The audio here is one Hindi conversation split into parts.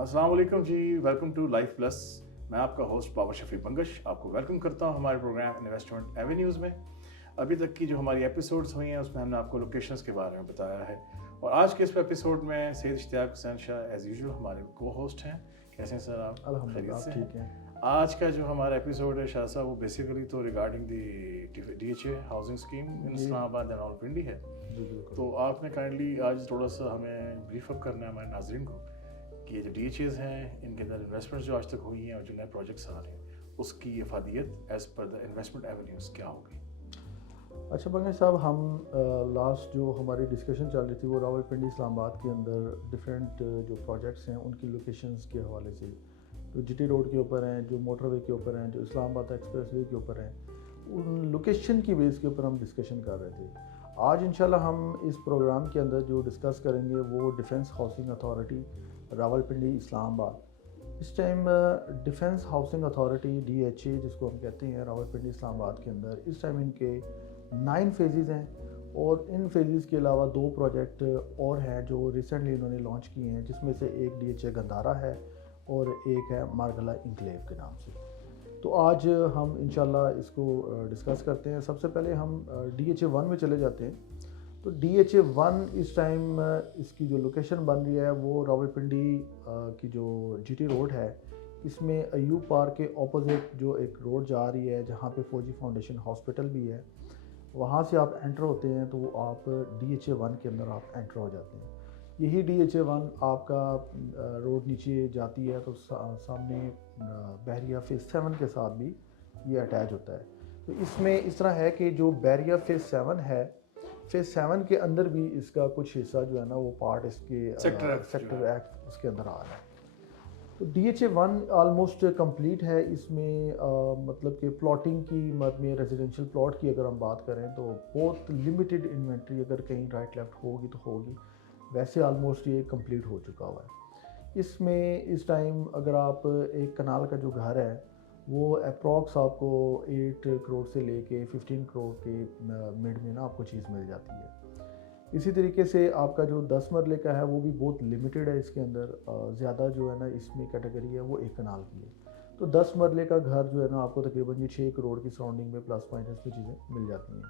अस्सलाम वालेकुम जी, वेलकम टू लाइफ प्लस। मैं आपका होस्ट बाबा शफी बंगश आपको वेलकम करता हूं हमारे प्रोग्राम इन्वेस्टमेंट एवेन्यूज़ में। अभी तक की जो हमारी एपिसोड्स हुई हैं उसमें हमने आपको लोकेशंस के बारे में बताया है और आज के इस एपिसोड में सैयद इश्तियाक हुसैन शाह एज यूजुअल हमारे को होस्ट हैं। कैसे हैं सर आप? अल्हम्दुलिल्लाह खैरियत से ठीक है। आज का जो हमारा एपिसोड है शाह साहब वो बेसिकली तो regarding the DHA housing scheme इन जी। इस्लामाबाद एंड रावलपिंडी है। जी बिल्कुल। तो आपने काइंडली आज थोड़ा सा हमें ब्रीफ अप करना है हमारे नाजरीन को कि ये जो DHAs हैं इनके अंदर इन्वेस्टमेंट्स जो आज तक हुई हैं और जो नए प्रोजेक्ट्स आ रहे हैं उसकी अफादियत as per the investment avenues क्या होगी? अच्छा बंगे साहब, हम लास्ट जो हमारी डिस्कशन चल रही थी वो रावलपिंडी इस्लामाबाद के अंदर डिफरेंट जो प्रोजेक्ट्स हैं उनकी लोकेशंस के हवाले से, जो GT रोड के ऊपर हैं, जो मोटरवे के ऊपर हैं, जो इस्लामाबाद एक्सप्रेसवे के ऊपर हैं, उन लोकेशन की बेस के ऊपर हम डिस्कशन कर रहे थे। आज इंशाल्लाह हम इस प्रोग्राम के अंदर जो डिस्कस करेंगे वो defence housing authority Rawalpindi Islamabad. इस time defence housing authority DHA जिसको हम कहते हैं रावलपिंडी इस्लामाबाद के अंदर, इस टाइम इनके 9 फेजेज़ हैं और इन फेजेज़ के अलावा 2 प्रोजेक्ट और हैं जो रिसेंटली इन्होंने लॉन्च किए हैं, जिसमें से एक DHA गंदारा है और एक है मार्गला इंक्लेव के नाम से। तो आज हम इंशाल्लाह इसको डिस्कस करते हैं। सबसे पहले हम DHA 1 में चले जाते हैं। तो DHA 1 इस टाइम इसकी जो लोकेशन बन रही है वो रावलपिंडी की जो GT रोड है, इसमें अयूब पार्क के ऑपोजिट जो एक रोड जा रही है जहाँ पे फौजी फाउंडेशन हॉस्पिटल भी है, वहाँ से आप एंटर होते हैं तो आप DHA 1 के अंदर आप एंटर हो जाते हैं। यही DHA 1 आपका रोड नीचे जाती है तो सामने बैरिया फेज़ 7 के साथ भी ये अटैच होता है। तो इसमें इस तरह है कि जो बैरिया फेज़ 7 है, फेज़ 7 के अंदर भी इसका कुछ हिस्सा जो है ना वो पार्ट इसके सेक्टर एक्ट उसके अंदर आ रहा है। तो DHA 1 ऑलमोस्ट कंप्लीट है। इसमें मतलब कि प्लॉटिंग की मद में रेजिडेंशियल प्लॉट की अगर हम बात करें तो बहुत लिमिटेड इन्वेंट्री अगर कहीं राइट लेफ्ट होगी तो होगी, वैसे ऑलमोस्ट ये कंप्लीट हो चुका हुआ है। इसमें इस टाइम अगर आप एक कनाल का जो घर है वो अप्रॉक्स आपको 8 करोड़ से लेके 15 करोड़ के मिड में ना आपको चीज़ मिल जाती है। इसी तरीके से आपका जो 10 मरले का है वो भी बहुत लिमिटेड है, इसके अंदर ज़्यादा जो है ना इसमें कैटेगरी है वो 1 कनाल की है। तो 10 मरले का घर जो है ना आपको तकरीबन ये 6 करोड़ की सराउंडिंग में प्लस माइनस में चीज़ें मिल जाती हैं।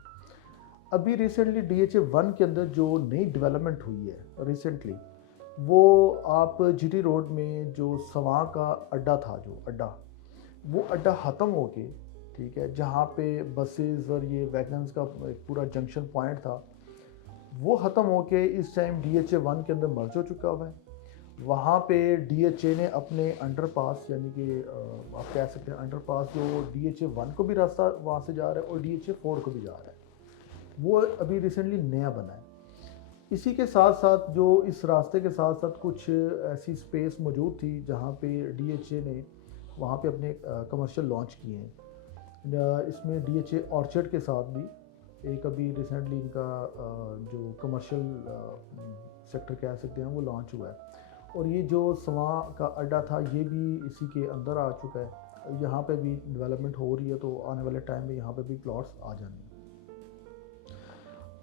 अभी रिसेंटली DHA 1 के अंदर जो नई डेवलपमेंट हुई है रिसेंटली, वो आप GT रोड में जो सवां का अड्डा था, जो अड्डा वो अड्डा ख़त्म हो के, ठीक है, जहाँ पे बसेस और ये वैगन्स का एक पूरा जंक्शन पॉइंट था वो ख़त्म हो के इस टाइम DHA 1 के अंदर मर्ज हो चुका हुआ है। वहाँ पे DHA ने अपने अंडरपास, यानी कि आप कह सकते हैं अंडरपास, जो DHA 1 को भी रास्ता वहाँ से जा रहा है और DHA 4 को भी जा रहा है, वो अभी रिसेंटली नया बना है। इसी के साथ साथ जो इस रास्ते के साथ साथ कुछ ऐसी स्पेस मौजूद थी जहाँ पे DHA ने वहाँ पे अपने कमर्शियल लॉन्च किए हैं। इसमें DHA ऑर्चर्ड के साथ भी एक अभी रिसेंटली इनका जो कमर्शियल सेक्टर कह सकते हैं वो लॉन्च हुआ है। और ये जो सवां का अड्डा था ये भी इसी के अंदर आ चुका है। यहाँ पे भी डेवलपमेंट हो रही है तो आने वाले टाइम में यहाँ पे भी प्लॉट्स आ जाएंगे।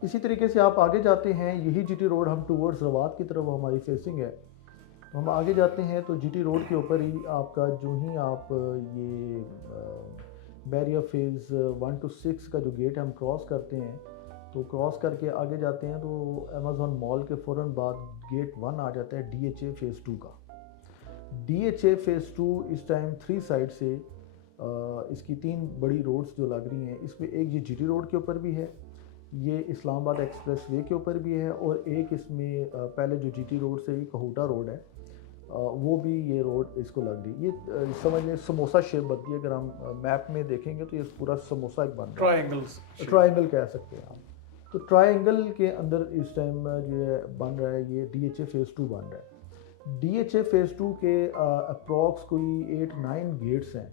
इसी तरीके से आप आगे जाते हैं, यही GT रोड हम टूवर्ड्स रवात की तरफ हमारी फेसिंग है, तो हम आगे जाते हैं तो GT रोड के ऊपर ही आपका जो ही आप ये बैरिया फेज़ 1 to 6 का जो गेट हम क्रॉस करते हैं, तो क्रॉस करके आगे जाते हैं तो अमेज़न मॉल के फ़ौरन बाद गेट 1 आ जाता है DHA फेज़ 2 का। DHA फेज़ 2 इस टाइम 3 साइड से इसकी 3 बड़ी रोड्स जो लग रही हैं, इसमें एक ये GT रोड के ऊपर भी है, ये इस्लामाबाद एक्सप्रेस वे के ऊपर भी है, और एक इसमें पहले जो GT रोड से ही कहूटा रोड है वो भी ये रोड इसको लग रही है। ये समझ लें समोसा शेप बनती है। अगर हम मैप में देखेंगे तो ये पूरा समोसा एक बन रहा है, ट्रायंगल कह सकते हैं हम। तो ट्रायंगल के अंदर इस टाइम ये बन रहा है, ये DHA फेज़ 2 बन रहा है। DHA फेज़ 2 के अप्रॉक्स कोई 8-9 गेट्स हैं।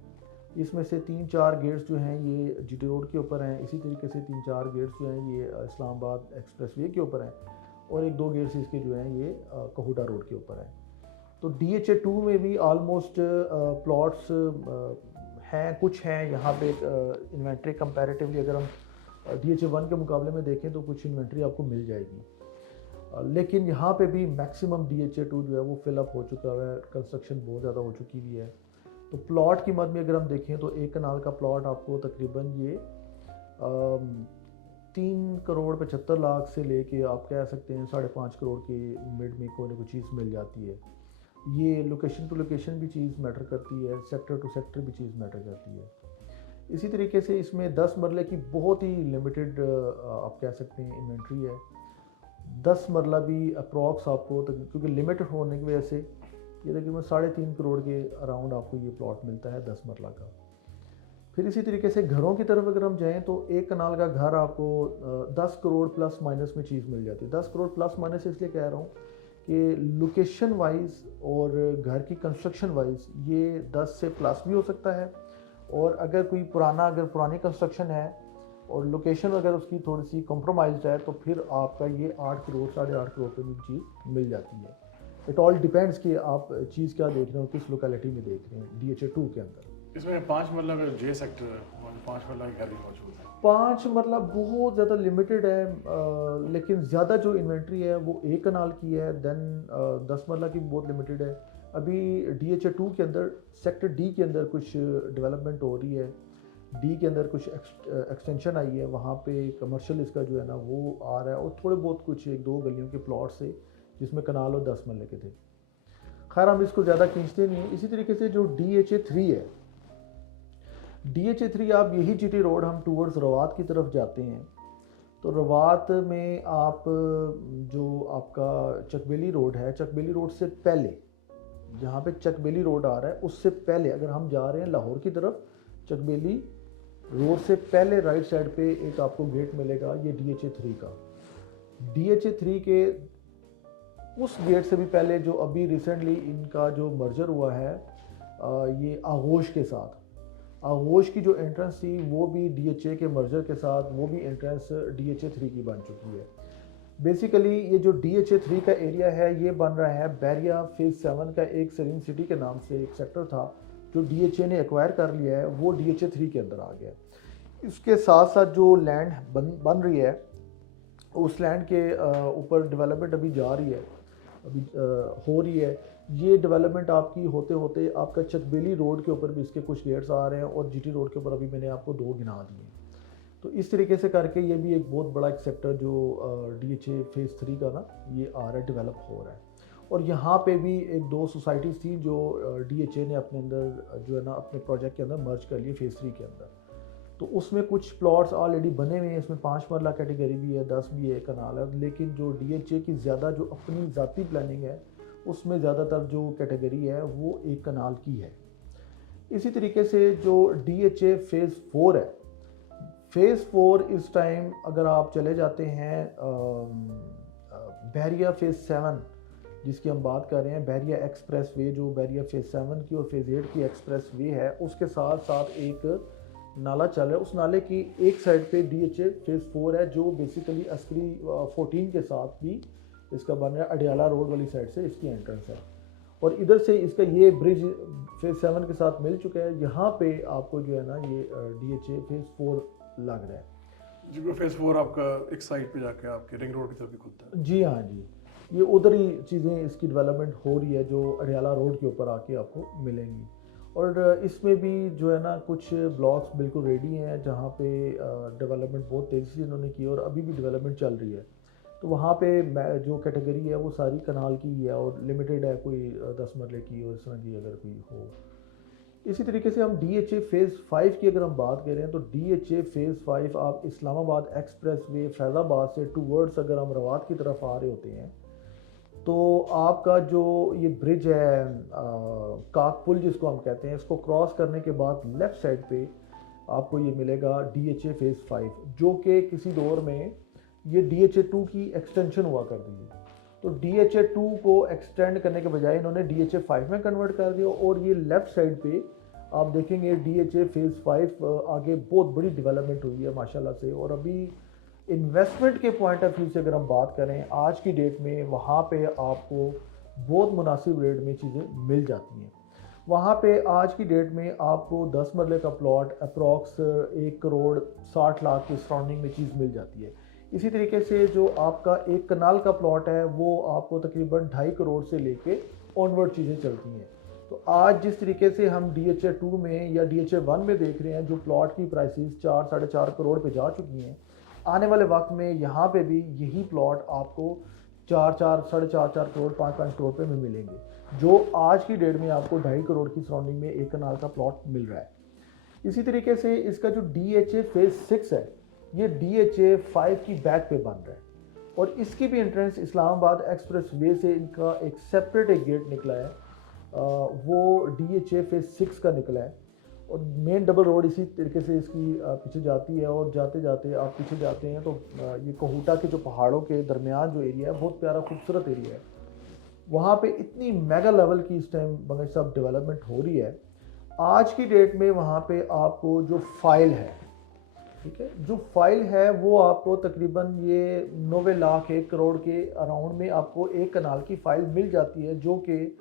इसमें से 3-4 गेट्स जो हैं ये GT रोड के ऊपर हैं। इसी तरीके से 3-4 गेट्स जो हैं ये इस्लामाबाद एक्सप्रेस वे के ऊपर हैं, और 1-2 गेट्स इसके जो हैं ये कहूटा रोड के ऊपर हैं। तो DHA 2 में भी ऑलमोस्ट प्लॉट्स हैं, कुछ हैं यहाँ पे इन्वेंट्री कंपैरेटिवली अगर हम DHA 1 के मुकाबले में देखें तो कुछ इन्वेंट्री आपको मिल जाएगी। लेकिन यहाँ पे भी मैक्सिमम DHA2 जो है वो फिलअप हो चुका है, कंस्ट्रक्शन बहुत ज़्यादा हो चुकी हुई है। तो प्लॉट की मद में अगर हम देखें तो 1 कनाल का प्लॉट आपको तकरीबन ये 3,75,00,000 से लेके आप कह सकते हैं 5.5 करोड़ के मिड में कोई ना कोई चीज़ मिल जाती है। ये लोकेशन टू लोकेशन भी चीज़ मैटर करती है, सेक्टर टू सेक्टर भी चीज़ मैटर करती है। इसी तरीके से इसमें 10 मरले की बहुत ही लिमिटेड आप कह सकते हैं इन्वेंट्री है। 10 मरला भी अप्रॉक्स आपको क्योंकि लिमिटेड होने की वजह से ये तकरीबन 3.5 करोड़ के अराउंड आपको ये प्लॉट मिलता है 10 मरला का। फिर इसी तरीके से घरों की तरफ अगर हम जाएं तो 1 कनाल का घर आपको 10 करोड़ प्लस माइनस में चीज़ मिल जाती है। 10 करोड़ प्लस माइनस इसलिए कह रहा हूँ कि लोकेशन वाइज और घर की कंस्ट्रक्शन वाइज ये 10 से प्लस भी हो सकता है, और अगर कोई पुरानी कंस्ट्रक्शन है और लोकेशन अगर उसकी थोड़ी सी कॉम्प्रोमाइज्ड है तो फिर आपका ये 8 करोड़ 8.5 करोड़ पे भी चीज़ मिल जाती है। इट ऑल डिपेंड्स कि आप चीज़ क्या देख रहे हो, किस लोकेलिटी में देख रहे हैं। DHA2 के अंदर इसमें 5 मरला का जे सेक्टर है, 5 मरला के घर भी मौजूद है। 5 मतलब बहुत ज़्यादा लिमिटेड है, लेकिन ज़्यादा जो इन्वेंट्री है वो 1 कनाल की है। देन 10 मरला की बहुत लिमिटेड है। अभी DHA2 के अंदर सेक्टर डी के अंदर कुछ डेवलपमेंट हो रही है, डी के अंदर कुछ एक्सटेंशन आई है, वहाँ पे कमर्शियल इसका जो है ना वो आ रहा है, और थोड़े बहुत कुछ 1-2 गलियों के प्लॉट से जिसमें कनाल और 10 मरले के थे। खैर हम इसको ज़्यादा खींचते नहीं हैं। इसी तरीके से जो DHA3 है, DHA3 आप यही GT रोड हम टूवर्ड्स रवात की तरफ जाते हैं तो रवात में आप जो आपका चकबेली रोड है, चकबेली रोड से पहले जहाँ पे चकबेली रोड आ रहा है उससे पहले अगर हम जा रहे हैं लाहौर की तरफ, चकबेली रोड से पहले राइट साइड पे एक आपको गेट मिलेगा ये DHA3 का। DHA3 के उस गेट से भी पहले जो अभी रिसेंटली इनका जो मर्जर हुआ है ये आगोश के साथ, आगोश की जो एंट्रेंस थी वो भी DHA के मर्जर के साथ वो भी एंट्रेंस DHA3 की बन चुकी है। बेसिकली ये जो DHA3 का एरिया है ये बन रहा है बैरिया फेज 7 का एक सरीन सिटी के नाम से एक सेक्टर था जो DHA ने एक्वायर कर लिया है, वो DHA3 के अंदर आ गया। इसके साथ साथ जो लैंड बन रही है उस लैंड के ऊपर डेवलपमेंट अभी जा रही है, अभी हो रही है। ये डेवलपमेंट आपकी होते होते आपका चकबेली रोड के ऊपर भी इसके कुछ गेट्स आ रहे हैं और GT रोड के ऊपर अभी मैंने आपको 2 गिना दिए। तो इस तरीके से करके ये भी एक बहुत बड़ा एक सेक्टर जो DHA फेज़ 3 का ना ये आ रहा है, डेवलप हो रहा है। और यहाँ पे भी 1-2 सोसाइटीज़ थी जो DHA ने अपने अंदर जो है ना अपने प्रोजेक्ट के अंदर मर्ज कर लिए फेज़ 3 के अंदर। तो उसमें कुछ प्लॉट्स ऑलरेडी बने हुए हैं, इसमें 5 मरला कैटेगरी भी है, 10 भी है, कनाल है। लेकिन जो DHA की ज़्यादा जो अपनी ज़ाती प्लानिंग है उसमें ज़्यादातर जो कैटेगरी है वो 1 कनाल की है। इसी तरीके से जो DHA फेज़ 4 है, फेज़ 4 इस टाइम अगर आप चले जाते हैं बैरिया फेज़ 7 जिसकी हम बात कर रहे हैं, बैरिया एक्सप्रेस वे जो बैरिया फेज़ 7 की और फेज़ 8 की एक्सप्रेस वे है, उसके साथ साथ एक नाला चल रहा है। उस नाले की एक साइड पे DHA फेज़ 4 है जो बेसिकली अस्करी 14 के साथ भी इसका बन रहा है, अडियाला रोड वाली साइड से इसकी एंट्रेंस है। और इधर से इसका ये ब्रिज फेज़ 7 के साथ मिल चुका है। यहाँ पे आपको जो है ना ये DHA फेज़ 4 लग रहा है। जी फेज़ 4 आपका एक साइड पे जाके आपके रिंग रोड की तरफ भी खुलता है। जी हाँ जी, ये उधर ही चीज़ें इसकी डेवलपमेंट हो रही है जो अडियाला रोड के ऊपर आके आपको मिलेंगी। और इसमें भी जो है ना कुछ ब्लॉक्स बिल्कुल रेडी हैं जहाँ पे डेवलपमेंट बहुत तेज़ी से इन्होंने की और अभी भी डेवलपमेंट चल रही है। तो वहाँ पे जो कैटेगरी है वो सारी कनाल की है और लिमिटेड है, कोई 10 मरले की और इस तरह की अगर कोई हो। इसी तरीके से हम DHA फेज़ 5 की अगर हम बात करें तो DHA फेज़ 5 आप इस्लामाबाद एक्सप्रेस वे फैज़ाबाद से टूवर्ड्स अगर हम रवात की तरफ आ रहे होते हैं तो आपका जो ये ब्रिज है काक पुल जिसको हम कहते हैं, इसको क्रॉस करने के बाद लेफ़्ट साइड पे आपको ये मिलेगा DHA फेज़ 5 जो कि किसी दौर में ये DHA2 की एक्सटेंशन हुआ करती थी। तो DHA2 को एक्सटेंड करने के बजाय इन्होंने DHA5 में कन्वर्ट कर दिया और ये लेफ़्ट साइड पे आप देखेंगे DHA फेज़ 5 आगे बहुत बड़ी डेवलपमेंट हुई है माशाल्लाह से। और अभी इन्वेस्टमेंट के पॉइंट ऑफ व्यू से अगर हम बात करें आज की डेट में वहाँ पे आपको बहुत मुनासिब रेट में चीज़ें मिल जाती हैं। वहाँ पे आज की डेट में आपको 10 मरले का प्लॉट अप्रॉक्स 1 करोड़ 60 लाख के सराउंडिंग में चीज़ मिल जाती है। इसी तरीके से जो आपका एक कनाल का प्लॉट है वो आपको तकरीबन 2.5 करोड़ से लेके ऑनवर्ड चीज़ें चलती हैं। तो आज जिस तरीके से हम DHA 2 में या DHA 1 में देख रहे हैं जो प्लॉट की प्राइसेस 4-4.5 करोड़ पे जा चुकी हैं, आने वाले वक्त में यहाँ पे भी यही प्लॉट आपको 4-4.5 करोड़ 5-5 करोड़ पे में मिलेंगे, जो आज की डेट में आपको 2.5 करोड़ की सराउंडिंग में एक कनाल का प्लॉट मिल रहा है। इसी तरीके से इसका जो DHA फेज 6 है ये DHA 5 की बैक पे बन रहा है, और इसकी भी एंट्रेंस इस्लामाबाद एक्सप्रेस वे से इनका एक सेपरेट एक गेट निकला है, वो DHA फेज 6 का निकला है, और मेन डबल रोड इसी तरीके से इसकी पीछे जाती है, और जाते जाते आप पीछे जाते हैं तो ये कोहूटा के जो पहाड़ों के दरमियान जो एरिया है बहुत प्यारा खूबसूरत एरिया है। वहाँ पे इतनी मेगा लेवल की इस टाइम बंगश साहब डेवलपमेंट हो रही है। आज की डेट में वहाँ पे आपको जो फाइल है, ठीक है, जो फाइल है वो आपको तकरीबन ये 90 लाख 1 करोड़ के अराउंड में आपको एक कनाल की फाइल मिल जाती है, जो कि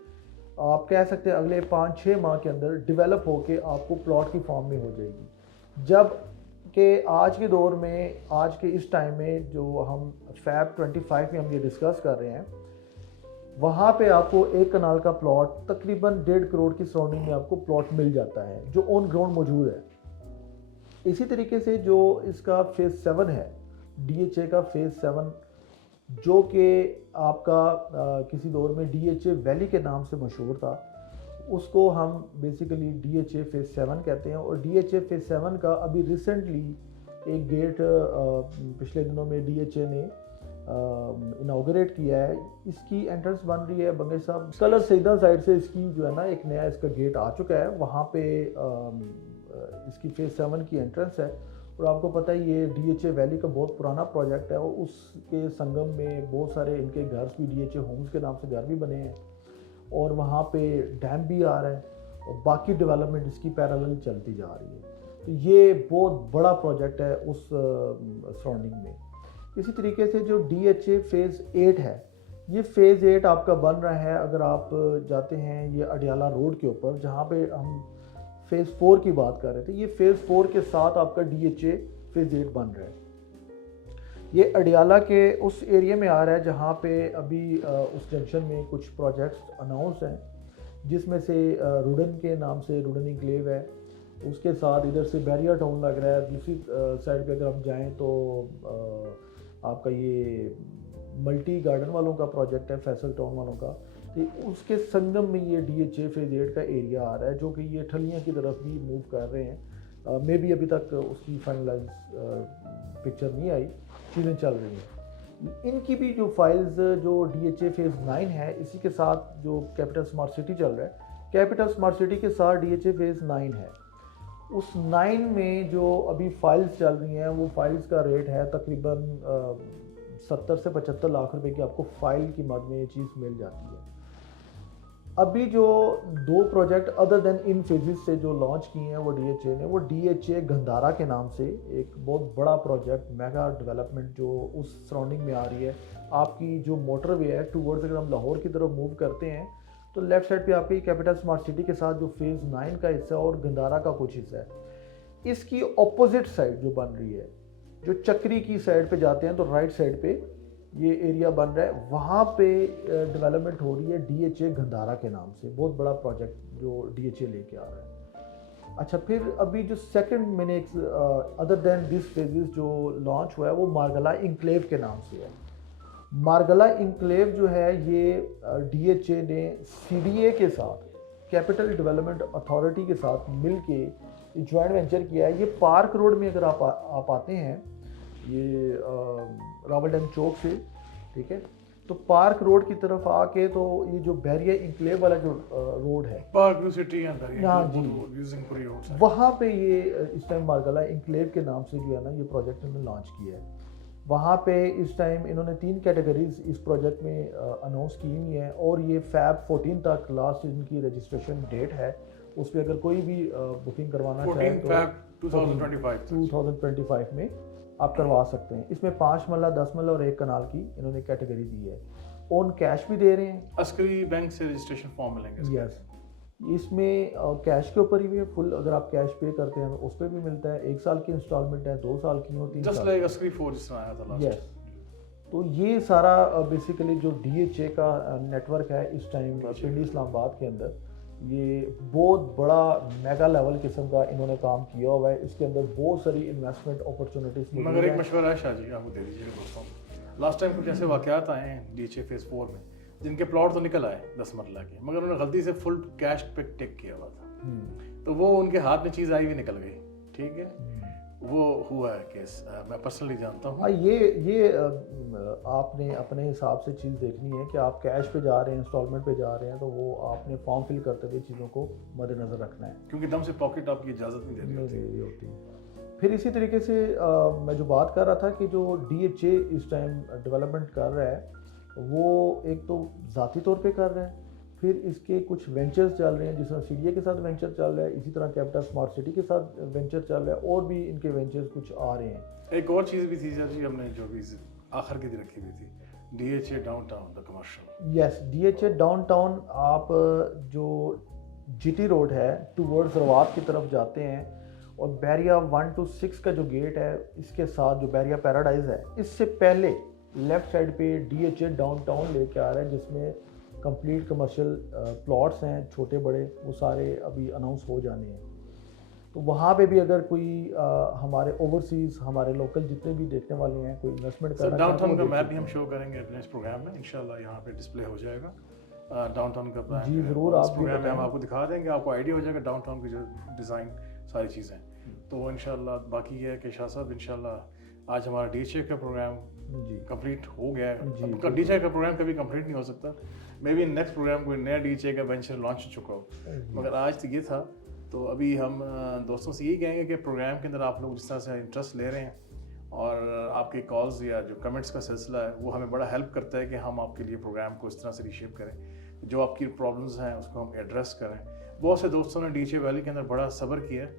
आप कह सकते हैं अगले 5-6 माह के अंदर डेवलप होके आपको प्लॉट की फॉर्म में हो जाएगी। जब कि आज के दौर में, आज के इस टाइम में जो हम फैब 25 में हम ये डिस्कस कर रहे हैं, वहाँ पे आपको एक कनाल का प्लॉट तकरीबन 1.5 करोड़ की सराउंडिंग में आपको प्लॉट मिल जाता है जो ऑन ग्राउंड मौजूद है। इसी तरीके से जो इसका फेज़ 7 है, DHA का फेज़ 7, जो कि आपका किसी दौर में DHA वैली के नाम से मशहूर था, उसको हम बेसिकली DHA फेज़ 7 कहते हैं। और DHA फेज़ 7 का अभी रिसेंटली एक गेट पिछले दिनों में DHA ने इनाग्रेट किया है। इसकी एंट्रेंस बन रही है बंगश साहब कलर सईदा साइड से, इसकी जो है ना एक नया इसका गेट आ चुका है, वहाँ पे इसकी फेज़ 7 की एंट्रेंस है। और आपको पता है ये DHA वैली का बहुत पुराना प्रोजेक्ट है, और उसके संगम में बहुत सारे इनके घर भी DHA होम्स के नाम से घर भी बने हैं, और वहाँ पे डैम भी आ रहा है, और बाकी डेवलपमेंट इसकी पैरेलल चलती जा रही है। तो ये बहुत बड़ा प्रोजेक्ट है उस सराउंडिंग में। इसी तरीके से जो DHA फेज़ 8 है, ये फेज़ 8 आपका बन रहा है, अगर आप जाते हैं ये अडियाला रोड के ऊपर, जहाँ पे हम फेज़ 4 की बात कर रहे थे, ये फेज़ 4 के साथ आपका DHA फेज़ 8 बन रहा है। ये अडियाला के उस एरिया में आ रहा है जहाँ पे अभी उस जंक्शन में कुछ प्रोजेक्ट्स अनाउंस हैं, जिसमें से रुडन के नाम से रुडन इंक्लेव है, उसके साथ इधर से बैरियर टाउन लग रहा है। दूसरी साइड पे अगर हम जाएं तो आपका ये मल्टी गार्डन वालों का प्रोजेक्ट है, फैसल टाउन वालों का, तो उसके संगम में ये DHA फेज़ 8 का एरिया आ रहा है, जो कि ये ठलियाँ की तरफ भी मूव कर रहे हैं। मे भी अभी तक उसकी फाइनलाइज पिक्चर नहीं आई, चीज़ें चल रही हैं। इनकी भी जो फाइल्स जो DHA फेज़ 9 है, इसी के साथ जो कैपिटल स्मार्ट सिटी चल रहा है, कैपिटल स्मार्ट सिटी के साथ DHA फेज़ 9 है। उस 9 में जो अभी फाइल्स चल रही हैं, वो फाइल्स का रेट है तकरीबन 70 से 75 लाख रुपए की आपको फाइल की मद में ये चीज़ मिल जाती है। अभी जो 2 project other then in phases से जो लॉन्च किए हैं वो DHA ने, वो DHA गंधारा के नाम से एक बहुत बड़ा प्रोजेक्ट, मेगा डेवलपमेंट जो उस सराउंडिंग में आ रही है। आपकी जो मोटरवे है टूवर्ड्स, अगर हम लाहौर की तरफ मूव करते हैं तो लेफ्ट साइड पे आपकी कैपिटल स्मार्ट सिटी के साथ जो फेज़ 9 का हिस्सा और गंधारा का कुछ हिस्सा है, इसकी ऑपोजिट साइड जो बन रही है, जो चक्री की साइड पे जाते हैं तो राइट साइड पे ये एरिया बन रहा है, वहाँ पे डेवलपमेंट हो रही है DHA गंधारा के नाम से, बहुत बड़ा प्रोजेक्ट जो DHA लेके आ रहा है। अच्छा, फिर अभी जो सेकंड मैंने अदर देन दिस फेजेस जो लॉन्च हुआ है वो मारगला इंक्लेव के नाम से है। मारगला इंक्लेव जो है ये DHA ने CDA के साथ, कैपिटल डेवलपमेंट अथॉरिटी के साथ मिलके जॉइंट वेंचर किया है। ये पार्क रोड में अगर आप आते हैं ये रावल डैम चौक से, ठीक है, तो पार्क रोड की तरफ आके तो ये जो बैरियर इंक्लेव वाला जो रोड है, पार्क सिटी अंदर हाँ जी, वहाँ पे ये इस टाइम मारगला इंक्लेव के नाम से जो है ना ये प्रोजेक्ट इन्होंने लॉन्च किया है। वहाँ पे इस टाइम इन्होंने 3 कैटेगरीज इस प्रोजेक्ट में अनाउंस की हुई हैं, और ये फैब 14 तक लास्ट इनकी रजिस्ट्रेशन डेट है। उस पर अगर कोई भी बुकिंग करवाना चाहे तो 2025 में आप करवा सकते हैं। इसमें 5 मरला, 10 मरला और 1 कनाल की इन्होंने कैटेगरी दी है। ऑन कैश भी दे रहे हैं, अस्करी बैंक से रजिस्ट्रेशन फॉर्म मिलेंगे। यस, इसमें कैश के ऊपर ही भी है फुल, अगर आप कैश पे करते हैं तो उस पर भी मिलता है, 1 साल की इंस्टॉलमेंट है, 2 साल की हो, 3 जस्ट साल लाइक अस्करी 4 जिस तरह आया था लास्ट। यस। तो ये सारा बेसिकली जो DHA का नेटवर्क है इस टाइम पिंडी इस्लामाबाद के अंदर, ये बहुत बड़ा मेगा लेवल किस्म का इन्होंने काम किया हुआ है। इसके अंदर बहुत सारी इन्वेस्टमेंट अपॉर्चुनिटीज मगर एक मशवरा है शाह जी, आपको दे दीजिए दोस्तों। लास्ट टाइम कुछ ऐसे वाकयात आए हैं DHA फेज 4 में, जिनके प्लॉट तो निकल आए 10 मरला के, मगर उन्होंने गलती से फुल कैश पे टेक किया हुआ था, तो वो उनके हाथ में चीज़ आई हुई निकल गई। ठीक है, वो हुआ है केस, मैं पर्सनली जानता हूँ। ये आपने अपने हिसाब से चीज़ देखनी है कि आप कैश पे जा रहे हैं, इंस्टॉलमेंट पे जा रहे हैं, तो वो आपने फॉर्म फिल करते हुए चीज़ों को मद्देनज़र रखना है, क्योंकि दम से पॉकेट आपकी इजाज़त नहीं दे रही होती। फिर इसी तरीके से मैं जो बात कर रहा था कि जो DHA इस टाइम डेवलपमेंट कर रहा है, वो एक तो ज़ाती तौर पे कर रहा है, फिर इसके कुछ वेंचर्स चल रहे हैं, जिसमें CDA के साथ वेंचर चल रहा है, इसी तरह कैपिटल स्मार्ट सिटी के साथ वेंचर चल रहा है, और भी इनके वेंचर्स कुछ आ रहे हैं। एक और चीज़ भी थी सर जी, हमने जो भी आखिर की रखी हुई थी, DHA downtown the commercial. Yes, DHA downtown, आप जो GT रोड है टूवर्ड्स रवात की तरफ जाते हैं, और बैरिया 1 to 6 का जो गेट है, इसके साथ जो बैरिया पैराडाइज है, इससे पहले लेफ्ट साइड पे DHA डाउनटाउन लेके आ रहा है, जिसमें कंप्लीट कमर्शियल प्लॉट्स हैं, छोटे बड़े, वो सारे अभी अनाउंस हो जाने हैं। तो वहाँ पे भी अगर कोई हमारे ओवरसीज़, हमारे लोकल जितने भी देखने वाले हैं, कोई इन्वेस्टमेंट करना चाहते हैं, डाउनटाउन का मैप भी हम शो करेंगे अपने इस प्रोग्राम में, इंशाल्लाह यहाँ पे डिस्प्ले हो जाएगा डाउनटाउन का प्लान। जी ज़रूर, आप प्रोग्राम में हम आपको दिखा देंगे, आपको आइडिया हो जाएगा डाउनटाउन की जो डिज़ाइन सारी चीज़ें। तो इंशाल्लाह बाकी ये है कि शाह साहब, इंशाल्लाह आज हमारा DHA का प्रोग्राम कंप्लीट हो गया है। अब DHA का प्रोग्राम कभी कंप्लीट नहीं हो सकता, मे बी नेक्स्ट प्रोग्राम कोई नया DHA का वेंचर लॉन्च हो चुका हो, मगर आज तो ये था। तो अभी हम दोस्तों से यही कहेंगे कि प्रोग्राम के अंदर आप लोग जिस तरह से इंटरेस्ट ले रहे हैं, और आपके कॉल्स या जो कमेंट्स का सिलसिला है, वो हमें बड़ा हेल्प करता है कि हम आपके लिए प्रोग्राम को इस तरह से रिशेप करें, जो आपकी प्रॉब्लम्स हैं उसको हम एड्रेस करें। बहुत से दोस्तों ने DHA वैली के अंदर बड़ा सब्र किया है,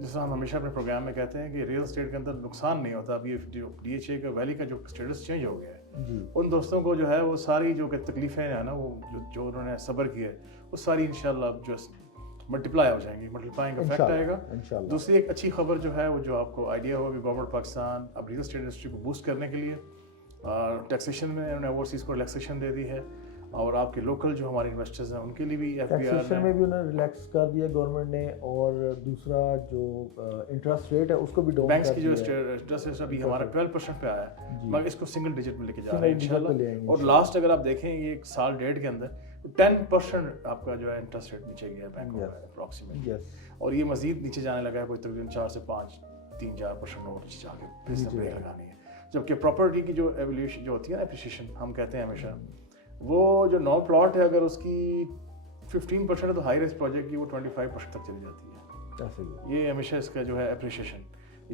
जैसा हम हमेशा अपने प्रोग्राम में कहते हैं कि रियल एस्टेट के अंदर नुकसान नहीं होता। अभी DHA का वैली का जो स्टेटस चेंज हो गया है, उन दोस्तों को जो है वो सारी जो तकलीफ़ें हैं ना, वो जो उन्होंने सब्र किया है, वो सारी इंशाल्लाह जो मल्टीप्लाई हो जाएंगी, मल्टीप्लाइंग का इफेक्ट आएगा। दूसरी एक अच्छी खबर जो है, वो जो आपको आइडिया होगा कि गवर्नमेंट पाकिस्तान अब रियल एस्टेट इंडस्ट्री को बूस्ट करने के लिए टैक्सेशन में उन्होंने ओवरसीज़ को रिलैक्सेशन दे दी है, और आपके लोकल जो हमारे इन्वेस्टर्स हैं उनके लिए भी टैक्सेशन में भी उन्होंने रिलैक्स कर दिया गवर्नमेंट ने, और दूसरा जो इंटरेस्ट रेट है उसको भी डाउन बैंक्स की जो इंटरेस्ट रेट अभी हमारा 12% पे आया है, मगर इसको सिंगल डिजिट में लेके जा रहे हैं इंशाल्लाह। और लास्ट अगर आप देखें ये 1 साल डेढ़ के अंदर 10% आपका जो है इंटरेस्ट रेट नीचे गया बैंक का अप्रॉक्सीमेटली, और ये मजीद नीचे जाने लगा है, कोई तकरीबन 4 से 5, 3-4% और नीचे जाके फिर से ब्रेक लगानी है। जबकि प्रॉपर्टी की जो एवल्यूएशन जो होती है ना, एप्रिसिएशन हम कहते हैं हमेशा, वो जो नौ प्लॉट है अगर उसकी 15% है तो हाई रिस्क प्रोजेक्ट की वो 25% तक चली जाती है। ये हमेशा इसका जो है एप्रिसिएशन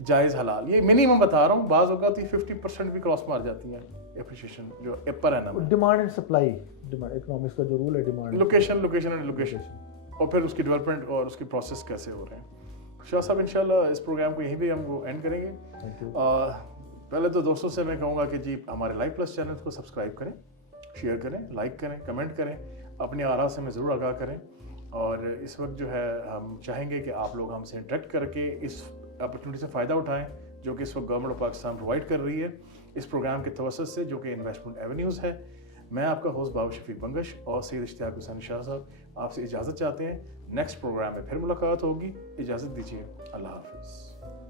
जायज़ हलाल, ये मिनिमम बता रहा हूँ, बाज़ औक़ात 50% भी क्रॉस मार जाती है एप्रिसिएशन जो एपर है ना। डिमांड एंड सप्लाई, इकोनॉमिक्स का जो रूल है, डिमांड लोकेशन और फिर उसकी डेवलपमेंट और उसके प्रोसेस कैसे हो रहे हैं। शाह साहब इंशाल्लाह इस प्रोग्राम को यहीं पे हमको एंड करेंगे। पहले तो दोस्तों से मैं कहूँगा कि जी हमारे लाइव प्लस चैनल को सब्सक्राइब करें, शेयर करें, लाइक करें, कमेंट करें, अपनी आरा से हमें ज़रूर आगाह करें। और इस वक्त जो है हम चाहेंगे कि आप लोग हमसे इंटरेक्ट करके इस अपॉर्चुनिटी से फ़ायदा उठाएं जो कि इस वक्त गवर्नमेंट ऑफ पाकिस्तान प्रोवाइड कर रही है इस प्रोग्राम के तवसत से, जो कि इन्वेस्टमेंट एवेन्यूज़ है। मैं आपका होस्ट बाबा शफीक बंगश और सैयद इश्तियाक हुसैन शाह साहब आपसे इजाज़त चाहते हैं। नेक्स्ट प्रोग्राम में फिर मुलाकात होगी, इजाज़त दीजिए, अल्लाह हाफिज़।